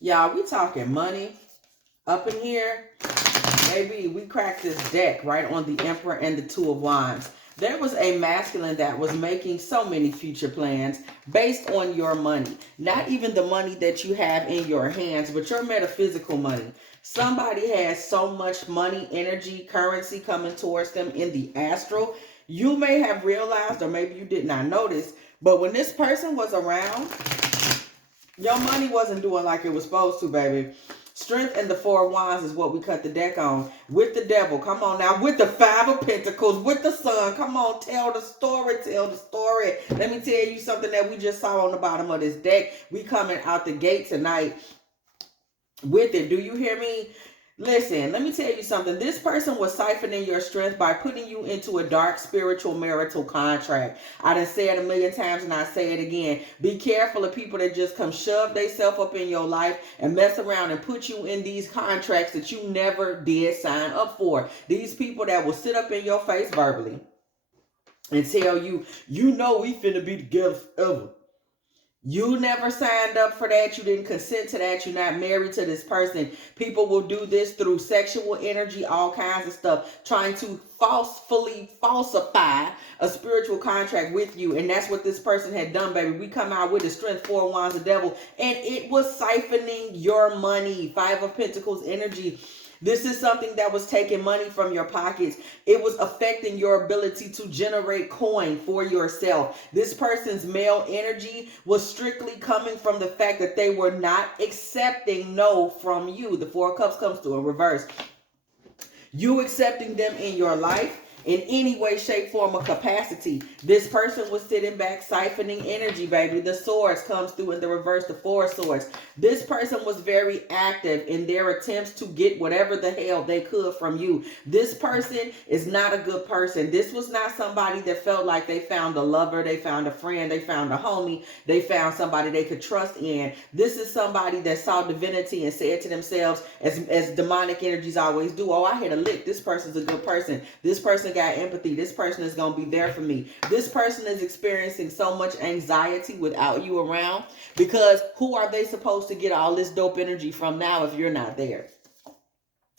Y'all, we talking money up in here. Baby, we cracked this deck right on the Emperor and the Two of Wands. There was a masculine that was making so many future plans based on your money. Not even the money that you have in your hands, but your metaphysical money. Somebody has so much money, energy, currency coming towards them in the astral. You may have realized, or maybe you did not notice, but when this person was around, your money wasn't doing like it was supposed to, baby. Strength and the Four of Wands is what we cut the deck on. With the Devil, come on now. With the Five of Pentacles, with the Sun, come on, tell the story, tell the story. Let me tell you something that we just saw on the bottom of this deck. We coming out the gate tonight with it. Do you hear me? Listen, let me tell you something. This person was siphoning your strength by putting you into a dark spiritual marital contract. I done said it a million times and I say it again. Be careful of people that just come shove themselves up in your life and mess around and put you in these contracts that you never did sign up for. These people that will sit up in your face verbally and tell you, you know we finna be together forever. You never signed up for that. You didn't consent to that. You're not married to this person. People will do this through sexual energy, all kinds of stuff, trying to falsely falsify a spiritual contract with you. And that's what this person had done, baby. We come out with the Strength, Four of Wands, the Devil, and it was siphoning your money. Five of Pentacles energy. This is something that was taking money from your pockets. It was affecting your ability to generate coin for yourself. This person's male energy was strictly coming from the fact that they were not accepting no from you. The Four of Cups comes through in reverse. You accepting them in your life in any way, shape, form, or capacity. This person was sitting back siphoning energy, baby. The Swords comes through in the reverse, the Four of Swords. This person was very active in their attempts to get whatever the hell they could from you. This person is not a good person. This was not somebody that felt like they found a lover, they found a friend, they found a homie, they found somebody they could trust in. This is somebody that saw divinity and said to themselves, as demonic energies always do, oh, I hit a lick. This person's a good person. This person got empathy. This person is going to be there for me. This person is experiencing so much anxiety without you around, because who are they supposed to get all this dope energy from now if you're not there?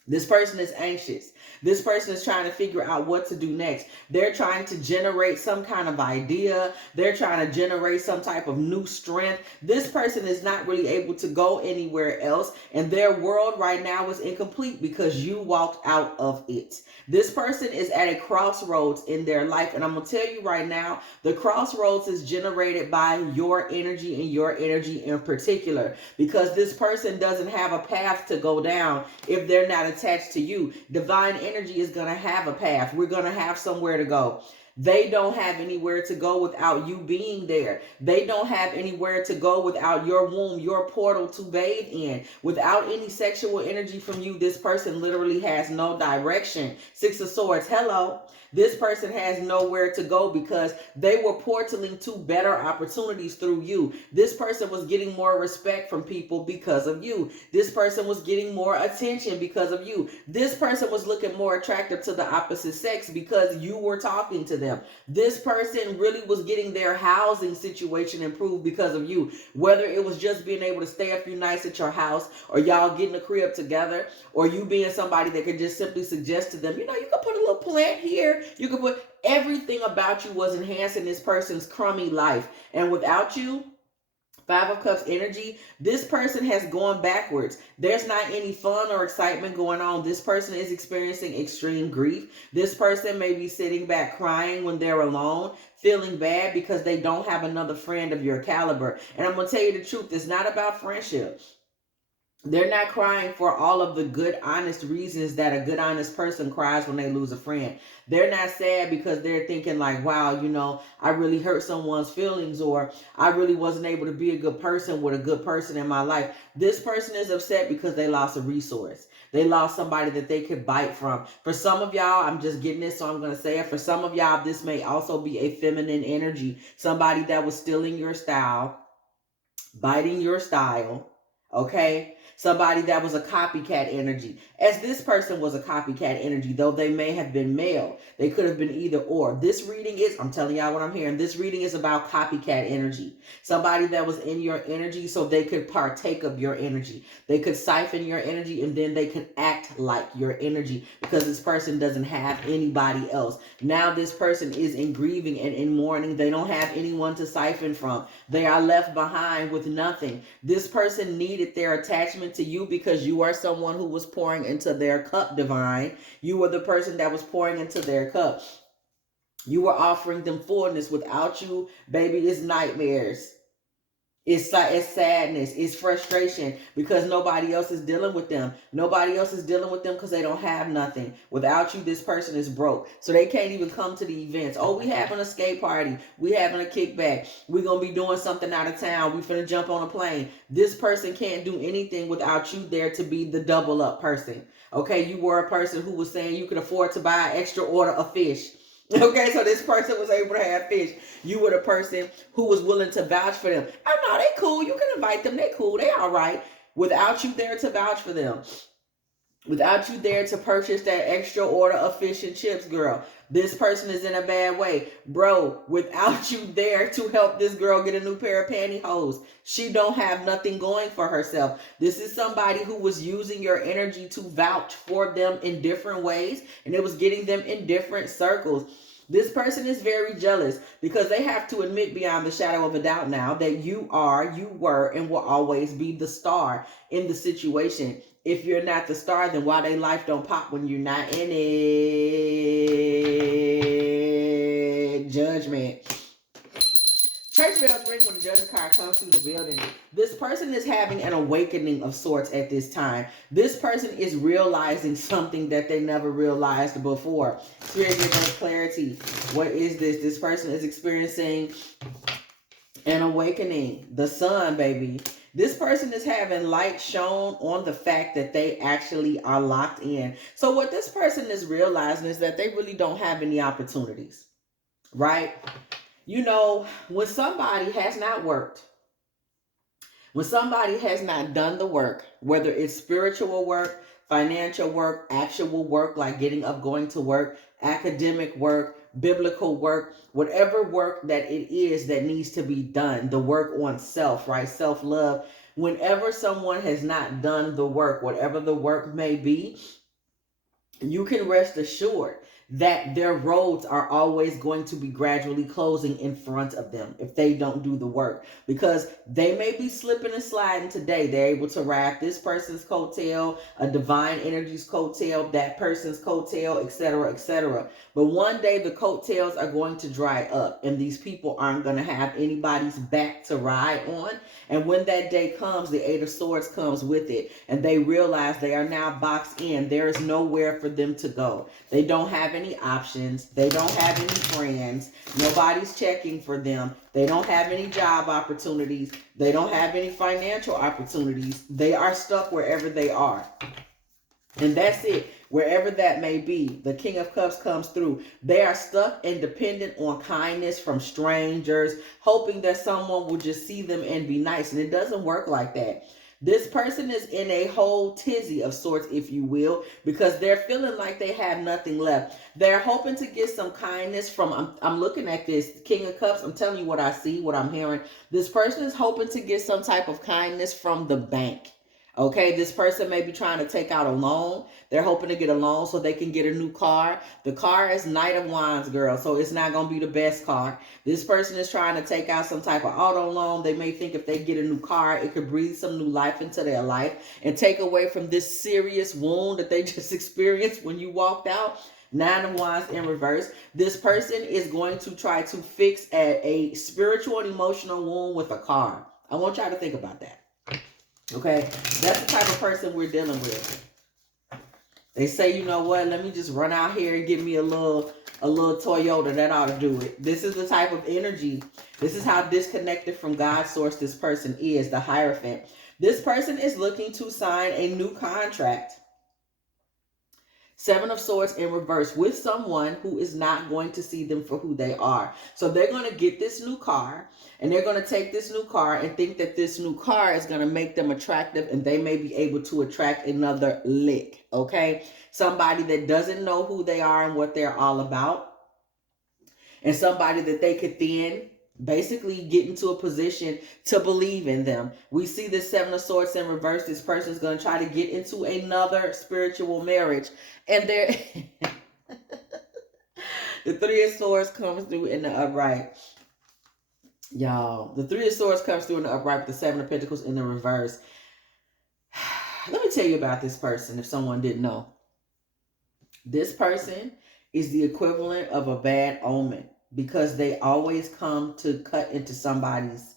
This person is anxious. This person is trying to figure out what to do next. They're trying to generate some kind of idea. They're trying to generate some type of new strength. This person is not really able to go anywhere else, and their world right now is incomplete because you walked out of it. This person is at a crossroads in their life, and I'm going to tell you right now, the crossroads is generated by your energy and your energy in particular, because this person doesn't have a path to go down if they're not attached to you. Divine energy is going to have a path. We're going to have somewhere to go. They don't have anywhere to go without you being there. They don't have anywhere to go without your womb, your portal to bathe in. Without any sexual energy from you, this person literally has no direction. Six of Swords, hello. This person has nowhere to go because they were portaling to better opportunities through you. This person was getting more respect from people because of you. This person was getting more attention because of you. This person was looking more attractive to the opposite sex because you were talking to them. This person really was getting their housing situation improved because of you. Whether it was just being able to stay a few nights at your house, or y'all getting a crib together, or you being somebody that could just simply suggest to them, you know, you could put a little plant here. You could put, everything about you was enhancing this person's crummy life. And without you, Five of Cups energy, this person has gone backwards. There's not any fun or excitement going on. This person is experiencing extreme grief. This person may be sitting back crying when they're alone, feeling bad because they don't have another friend of your caliber. And I'm going to tell you the truth, it's not about friendship. They're not crying for all of the good, honest reasons that a good, honest person cries when they lose a friend. They're not sad because they're thinking like, wow, you know, I really hurt someone's feelings, or I really wasn't able to be a good person with a good person in my life. This person is upset because they lost a resource. They lost somebody that they could bite from. For some of y'all, I'm just getting this, so I'm going to say it. For some of y'all, this may also be a feminine energy. Somebody that was stealing your style, biting your style, Okay? Somebody that was a copycat energy. As this person was a copycat energy, though they may have been male, they could have been either or. This reading is, I'm telling y'all what I'm hearing, this reading is about copycat energy. Somebody that was in your energy so they could partake of your energy. They could siphon your energy and then they could act like your energy because this person doesn't have anybody else. Now this person is in grieving and in mourning. They don't have anyone to siphon from. They are left behind with nothing. This person needed their attachment to you because you are someone who was pouring into their cup, divine. You were the person that was pouring into their cup. You were offering them fullness. Without you, baby, it's nightmares. It's like it's sadness, it's frustration because nobody else is dealing with them. Nobody else is dealing with them because they don't have nothing. Without you, this person is broke. So they can't even come to the events. Oh, we having a skate party. We having a kickback. We gonna be doing something out of town. We finna jump on a plane. This person can't do anything without you there to be the double up person. Okay, you were a person who was saying you could afford to buy an extra order of fish. Okay, so this person was able to have fish. You were the person who was willing to vouch for them. Oh, no, they cool. You can invite them. They cool. They all right. Without you there to vouch for them. Without you there to purchase that extra order of fish and chips, girl. This person is in a bad way. Bro, without you there to help this girl get a new pair of pantyhose, she don't have nothing going for herself. This is somebody who was using your energy to vouch for them in different ways, and it was getting them in different circles. This person is very jealous because they have to admit beyond the shadow of a doubt now that you were, and will always be the star in the situation. If you're not the star, then why they life don't pop when you're not in it? Judgment. Church bells ring when the judgment card comes through the building. This person is having an awakening of sorts at this time. This person is realizing something that they never realized before. Spirit, give us clarity. What is this? This person is experiencing an awakening. The sun, baby. This person is having light shown on the fact that they actually are locked in. So what this person is realizing is that they really don't have any opportunities, right? You know, when somebody has not worked, when somebody has not done the work, whether it's spiritual work, financial work, actual work, like getting up, going to work, academic work, biblical work, whatever work that it is that needs to be done, the work on self, right? Self-love. Whenever someone has not done the work, whatever the work may be, you can rest assured that their roads are always going to be gradually closing in front of them if they don't do the work, because they may be slipping and sliding today. They're able to ride this person's coattail, a divine energy's coattail, that person's coattail, etc., etc. But one day the coattails are going to dry up and these people aren't going to have anybody's back to ride on. And when that day comes, the Eight of Swords comes with it, and they realize they are now boxed in. There is nowhere for them to go. They don't have any options. They don't have any friends. Nobody's checking for them. They don't have any job opportunities. They don't have any financial opportunities. They are stuck wherever they are. And that's it. Wherever that may be, the King of Cups comes through. They are stuck and dependent on kindness from strangers, hoping that someone will just see them and be nice. And it doesn't work like that. This person is in a whole tizzy of sorts, if you will, because they're feeling like they have nothing left. They're hoping to get some kindness from, I'm looking at this King of Cups. I'm telling you what I see, what I'm hearing. This person is hoping to get some type of kindness from the bank. Okay, this person may be trying to take out a loan. They're hoping to get a loan so they can get a new car. The car is Knight of Wands, girl, so it's not going to be the best car. This person is trying to take out some type of auto loan. They may think if they get a new car, it could breathe some new life into their life and take away from this serious wound that they just experienced when you walked out. Nine of Wands in reverse. This person is going to try to fix a spiritual and emotional wound with a car. I want y'all to think about that. Okay, that's the type of person we're dealing with. They say, you know what, let me just run out here and get me a little Toyota. That ought to do it. This is the type of energy. This is how disconnected from God's source this person is, the Hierophant. This person is looking to sign a new contract. Seven of Swords in reverse with someone who is not going to see them for who they are. So they're going to get this new car, and they're going to take this new car and think that this new car is going to make them attractive, and they may be able to attract another lick, okay? Somebody that doesn't know who they are and what they're all about, and somebody that they could then basically get into a position to believe in them. We see this Seven of Swords in reverse. This person is going to try to get into another spiritual marriage, and they're the Three of Swords comes through in the upright. Y'all, the Three of Swords comes through in the upright with the Seven of Pentacles in the reverse. Let me tell you about this person if someone didn't know. This person is the equivalent of a bad omen, because they always come to cut into somebody's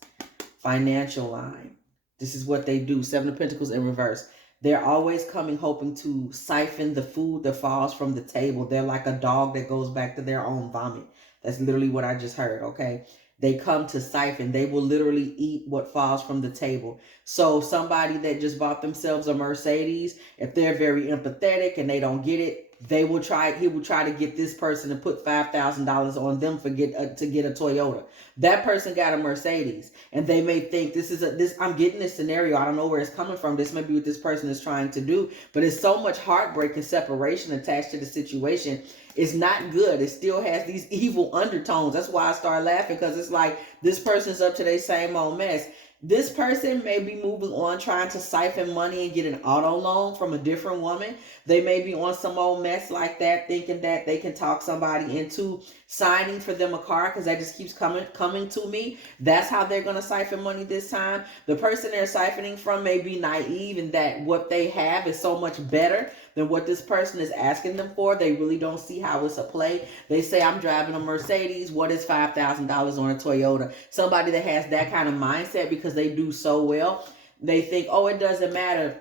financial line. This is what they do. Seven of Pentacles in reverse. They're always coming hoping to siphon the food that falls from the table. They're like a dog that goes back to their own vomit. That's literally what I just heard, okay? They come to siphon. They will literally eat what falls from the table. So somebody that just bought themselves a Mercedes, if they're very empathetic and they don't get it, he will try to get this person to put $5,000 on them to get a Toyota. That person got a Mercedes, and they may think I'm getting this scenario. I don't know where it's coming from. This may be what this person is trying to do, but it's so much heartbreak and separation attached to the situation. It's not good. It still has these evil undertones. That's why I start laughing, because it's like this person's up to their same old mess. This person may be moving on, trying to siphon money and get an auto loan from a different woman. They may be on some old mess like that, thinking that they can talk somebody into signing for them a car because that just keeps coming to me. That's how they're going to siphon money this time. The person they're siphoning from may be naive in that what they have is so much better than what this person is asking them for. They really don't see how it's a play. They say, I'm driving a Mercedes. What is $5,000 on a Toyota? Somebody that has that kind of mindset, because they do so well, they think, oh, it doesn't matter.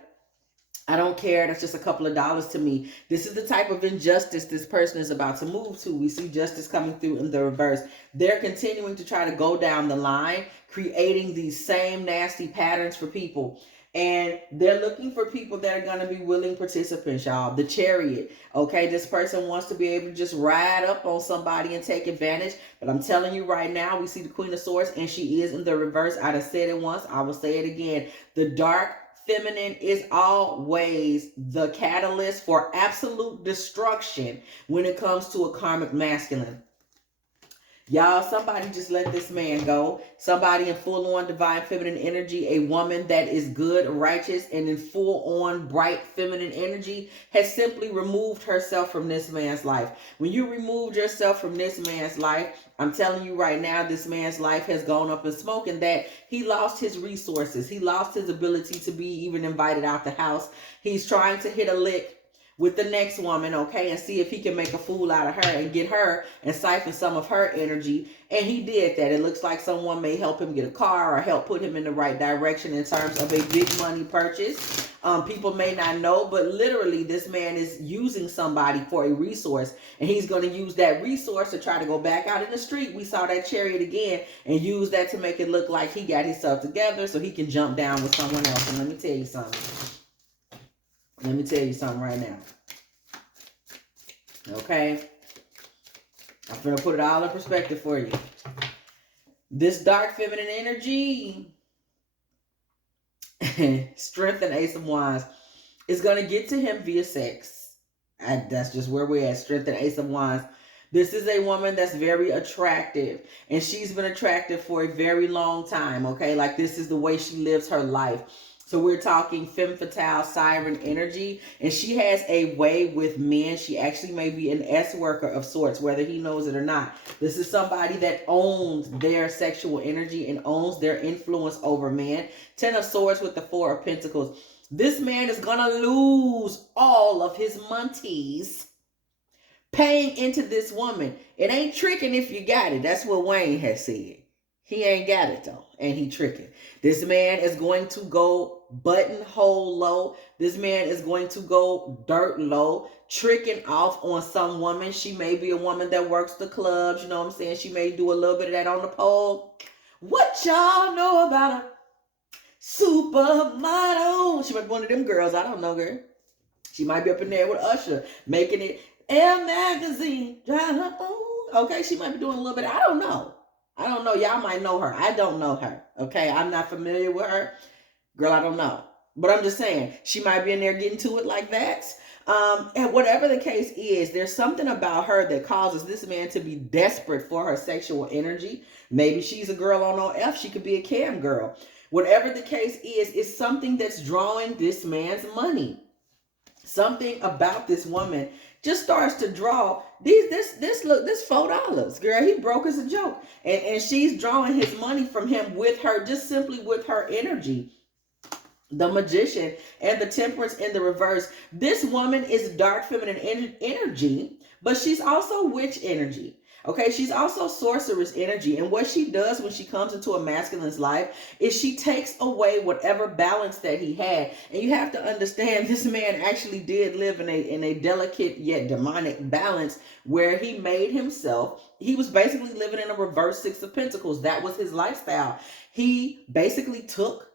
I don't care. That's just a couple of dollars to me. This is the type of injustice this person is about to move to. We see justice coming through in the reverse. They're continuing to try to go down the line, creating these same nasty patterns for people. And they're looking for people that are going to be willing participants, y'all. The Chariot. Okay, this person wants to be able to just ride up on somebody and take advantage. But I'm telling you right now, we see the Queen of Swords, and she is in the reverse. I done said it once. I will say it again. The dark feminine is always the catalyst for absolute destruction when it comes to a karmic masculine. Y'all, somebody just let this man go. Somebody in full-on divine feminine energy, a woman that is good, righteous, and in full-on bright feminine energy has simply removed herself from this man's life. When you removed yourself from this man's life, I'm telling you right now, this man's life has gone up in smoke, and that he lost his resources. He lost his ability to be even invited out the house. He's trying to hit a lick with the next woman, okay, and see if he can make a fool out of her and get her and siphon some of her energy. And he did that. It looks like someone may help him get a car or help put him in the right direction in terms of a big money purchase. People may not know, but literally this man is using somebody for a resource, and he's going to use that resource to try to go back out in the street. We saw that Chariot again, and use that to make it look like he got himself together so he can jump down with someone else. And let me tell you something. Let me tell you something right now. Okay? I'm going to put it all in perspective for you. This dark feminine energy, strength and Ace of Wands, is going to get to him via sex. That's just where we're at. Strength and Ace of Wands. This is a woman that's very attractive, and she's been attractive for a very long time, okay? Like, this is the way she lives her life. So we're talking femme fatale, siren energy, and she has a way with men. She actually may be an S-worker of sorts, whether he knows it or not. This is somebody that owns their sexual energy and owns their influence over men. Ten of Swords with the Four of Pentacles. This man is going to lose all of his monties paying into this woman. It ain't tricking if you got it. That's what Wayne has said. He ain't got it though, and he tricking. This man is going to go buttonhole low. This man is going to go dirt low, tricking off on some woman. She may be a woman that works the clubs, you know what I'm saying? She may do a little bit of that on the pole. What y'all know about a supermodel? She might be one of them girls. I don't know, girl. She might be up in there with Usher, making it Elle Magazine. Okay, she might be doing a little bit. I don't know. I don't know. Y'all might know her. I don't know her. Okay, I'm not familiar with her. Girl, I don't know. But I'm just saying, she might be in there getting to it like that. And whatever the case is, there's something about her that causes this man to be desperate for her sexual energy. Maybe she's a girl on OF. She could be a cam girl. Whatever the case is, it's something that's drawing this man's money. Something about this woman just starts to draw this $4, girl. He broke as a joke, and she's drawing his money from him with her, just simply with her energy. The Magician and the Temperance in the reverse. This woman is dark feminine energy, but she's also witch energy. Okay, she's also sorceress energy. And what she does when she comes into a masculine's life is she takes away whatever balance that he had. And you have to understand, this man actually did live in a delicate yet demonic balance where he made himself, he was basically living in a reverse Six of Pentacles. That was his lifestyle. He basically took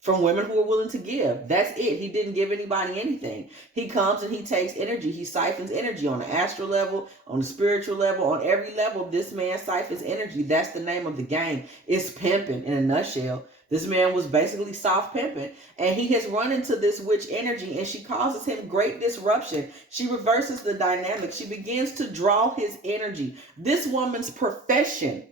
from women who are willing to give. That's it. He didn't give anybody anything. He comes and he takes energy. He siphons energy on the astral level, on the spiritual level, on every level. This man siphons energy. That's the name of the game. It's pimping in a nutshell. This man was basically soft pimping, and he has run into this witch energy, and she causes him great disruption. She reverses the dynamic. She begins to draw his energy. This woman's profession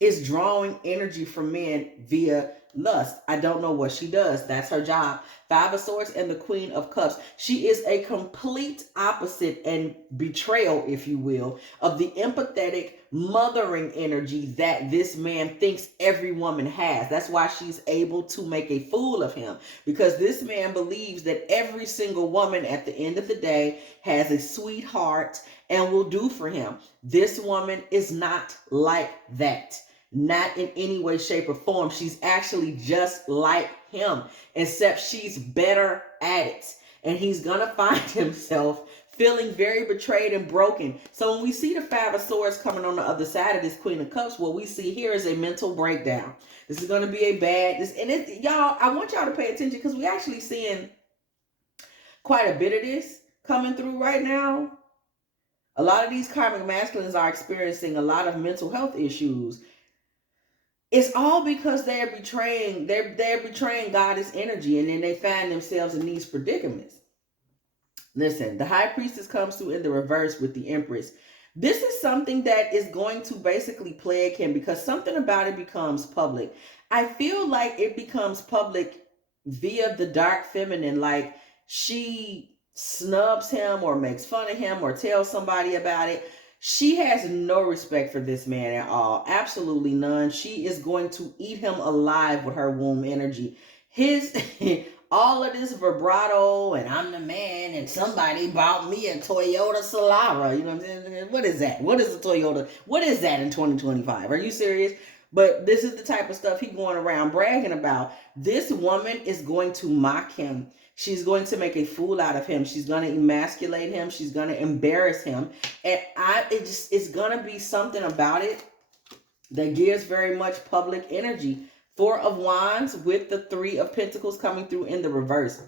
is drawing energy from men via lust. I don't know what she does. That's her job. Five of Swords and the Queen of Cups. She is a complete opposite and betrayal, if you will, of the empathetic mothering energy that this man thinks every woman has. That's why she's able to make a fool of him, because this man believes that every single woman at the end of the day has a sweetheart and will do for him. This woman is not like that. Not in any way, shape, or form. She's actually just like him, except she's better at it. And he's going to find himself feeling very betrayed and broken. So when we see the Five of Swords coming on the other side of this Queen of Cups, what we see here is a mental breakdown. This is going to be a bad, y'all, I want y'all to pay attention, because we actually seeing quite a bit of this coming through right now. A lot of these karmic masculines are experiencing a lot of mental health issues. It's all because they're betraying goddess energy, and then they find themselves in these predicaments. Listen, the High Priestess comes through in the reverse with the Empress. This is something that is going to basically plague him, because something about it becomes public. I feel like it becomes public via the dark feminine, like she snubs him or makes fun of him or tells somebody about it. She has no respect for this man at all. Absolutely none. She is going to eat him alive with her womb energy. All of this vibrato, and I'm the man, and somebody bought me a Toyota Solara. You know what I'm saying? What is that? What is a Toyota? What is that in 2025? Are you serious? But this is the type of stuff he's going around bragging about. This woman is going to mock him. She's going to make a fool out of him. She's going to emasculate him. She's going to embarrass him. And it's going to be something about it that gives very much public energy. Four of Wands with the Three of Pentacles coming through in the reverse.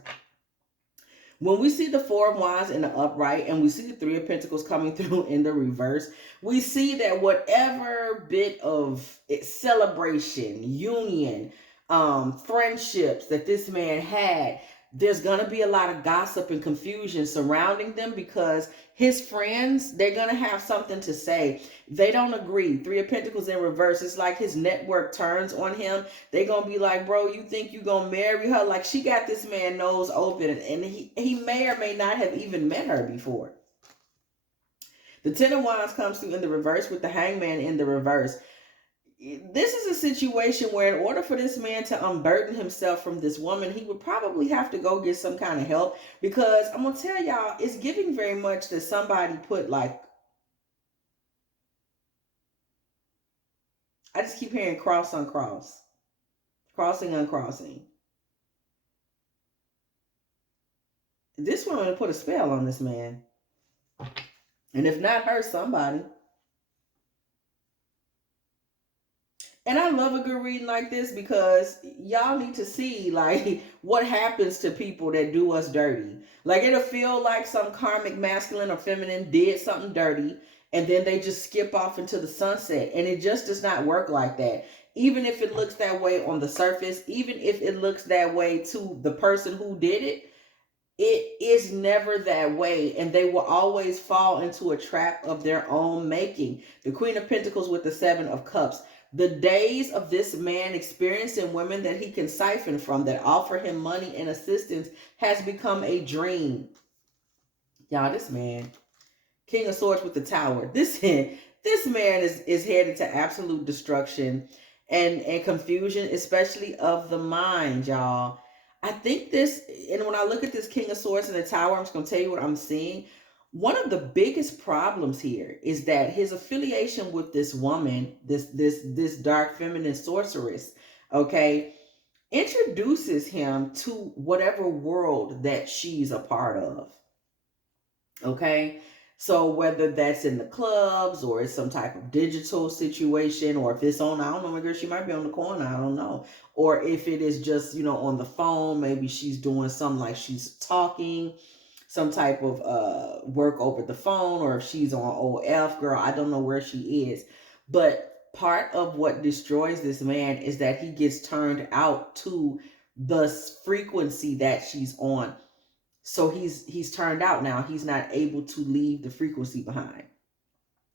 When we see the Four of Wands in the upright and we see the Three of Pentacles coming through in the reverse, we see that whatever bit of celebration, union, friendships that this man had, there's going to be a lot of gossip and confusion surrounding them, because his friends, they're going to have something to say. They don't agree. Three of Pentacles in reverse. It's like his network turns on him. They're going to be like, bro, you think you're going to marry her? Like, she got this man nose open, and he may or may not have even met her before. The Ten of Wands comes through in the reverse with the Hangman in the reverse. This is a situation where in order for this man to unburden himself from this woman, he would probably have to go get some kind of help, because I'm going to tell y'all, it's giving very much that somebody put, like, I just keep hearing cross on cross, crossing uncrossing. This woman put a spell on this man. And if not her, somebody. And I love a good reading like this because y'all need to see like what happens to people that do us dirty. Like it'll feel like some karmic masculine or feminine did something dirty and then they just skip off into the sunset. And it just does not work like that. Even if it looks that way on the surface, even if it looks that way to the person who did it is never that way, and they will always fall into a trap of their own making. The Queen of Pentacles with the Seven of Cups. The days of this man experiencing women that he can siphon from that offer him money and assistance has become a dream. Y'all, this man, King of Swords with the Tower, this man is headed to absolute destruction and confusion, especially of the mind, y'all. I think this, and when I look at this King of Swords in the Tower, I'm just going to tell you what I'm seeing. One of the biggest problems here is that his affiliation with this woman, this dark feminine sorceress, okay, introduces him to whatever world that she's a part of. Okay. So whether that's in the clubs or it's some type of digital situation, or if it's on, I don't know, my girl, she might be on the corner, I don't know. Or if it is just, on the phone, maybe she's doing something like she's talking, some type of work over the phone, or if she's on OF, girl, I don't know where she is. But part of what destroys this man is that he gets turned out to the frequency that she's on. So he's turned out now. He's not able to leave the frequency behind.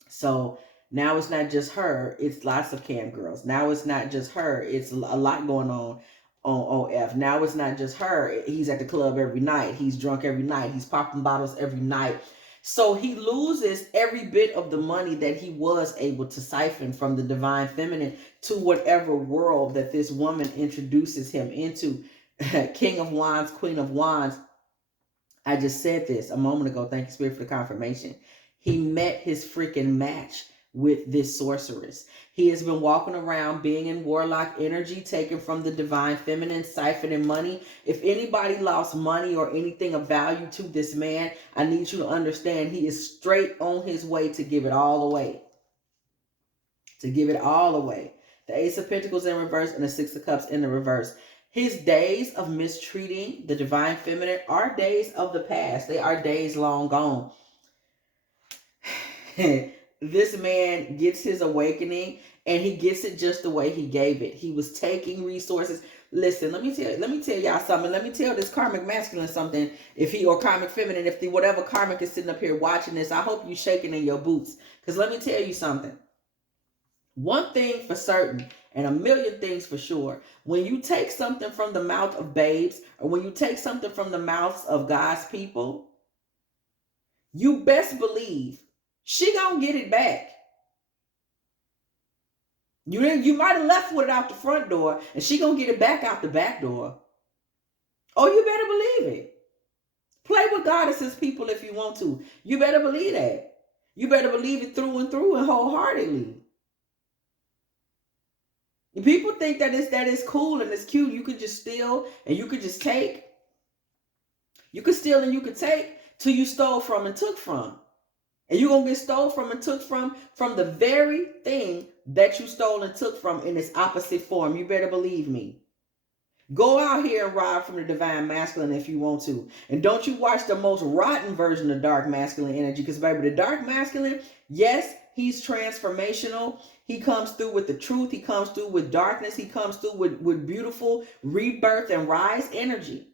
So now it's not just her. It's lots of cam girls. Now it's not just her. It's a lot going on OF. Now it's not just her. He's at the club every night. He's drunk every night. He's popping bottles every night. So he loses every bit of the money that he was able to siphon from the divine feminine to whatever world that this woman introduces him into. King of Wands, Queen of Wands. I just said this a moment ago. Thank you, Spirit, for the confirmation. He met his freaking match with this sorceress. He has been walking around being in warlock energy, taken from the divine feminine, siphoning money. If anybody lost money or anything of value to this man, I need you to understand he is straight on his way to give it all away. To give it all away. The Ace of Pentacles in reverse and the Six of Cups in the reverse. His days of mistreating the divine feminine are days of the past. They are days long gone. This man gets his awakening, and he gets it just the way he gave it. He was taking resources. Listen, let me tell y'all something. Let me tell this karmic masculine something. If he, or karmic feminine, if the whatever karmic is sitting up here watching this, I hope you shaking in your boots. Because let me tell you something. One thing for certain, and a million things for sure, when you take something from the mouth of babes, or when you take something from the mouths of God's people, you best believe she gonna get it back. You might have left with it out the front door, and she gonna get it back out the back door. Oh, you better believe it. Play with God as his people if you want to. You better believe that. You better believe it through and through and wholeheartedly. People think that is cool and it's cute. You could just steal and you could just take. You could steal and you could take till you stole from and took from. And you're going to get stole from and took from the very thing that you stole and took from in its opposite form. You better believe me. Go out here and rob from the divine masculine if you want to. And don't you watch the most rotten version of dark masculine energy. Because, baby, the dark masculine, yes, he's transformational. He comes through with the truth. He comes through with darkness. He comes through with beautiful rebirth and rise energy.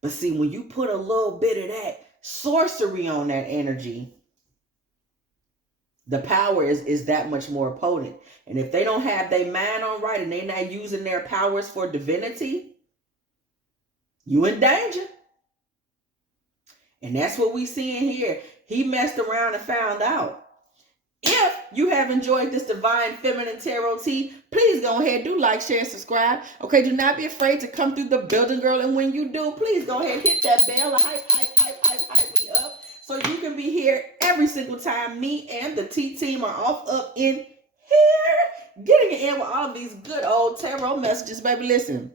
But see, when you put a little bit of that sorcery on that energy, the power is that much more potent. And if they don't have their mind on right and they're not using their powers for divinity, you in danger. And that's what we seeing here. He messed around and found out. If you have enjoyed this Divine Feminine Tarot tea, please go ahead, do like, share, subscribe. Okay, do not be afraid to come through the building, girl. And when you do, please go ahead, hit that bell. Hype me up. So you can be here every single time me and the T team are off up in here, getting it in with all of these good old tarot messages, baby. Listen,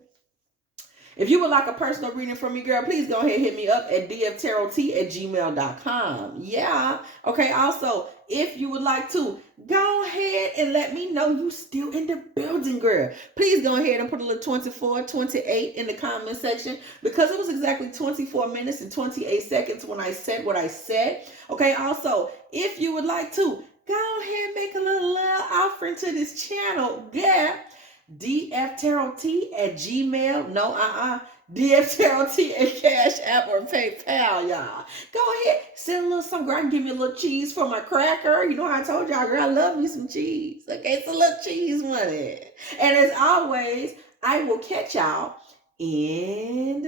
If you would like a personal reading from me, girl, please go ahead and hit me up at dftarottea@gmail.com. Yeah. Okay. Also, if you would like to, go ahead and let me know you still in the building, girl. Please go ahead and put a little 24, 28 in the comment section, because it was exactly 24 minutes and 28 seconds when I said what I said. Okay. Also, if you would like to, go ahead and make a little love offering to this channel. Yeah. dftarottea@gmail. No, dftarottea at Cash App or PayPal, y'all. Go ahead, send a little something. Girl, I can give me a little cheese for my cracker. You know how I told y'all, girl, I love me some cheese. Okay, it's a little cheese money. And as always, I will catch y'all in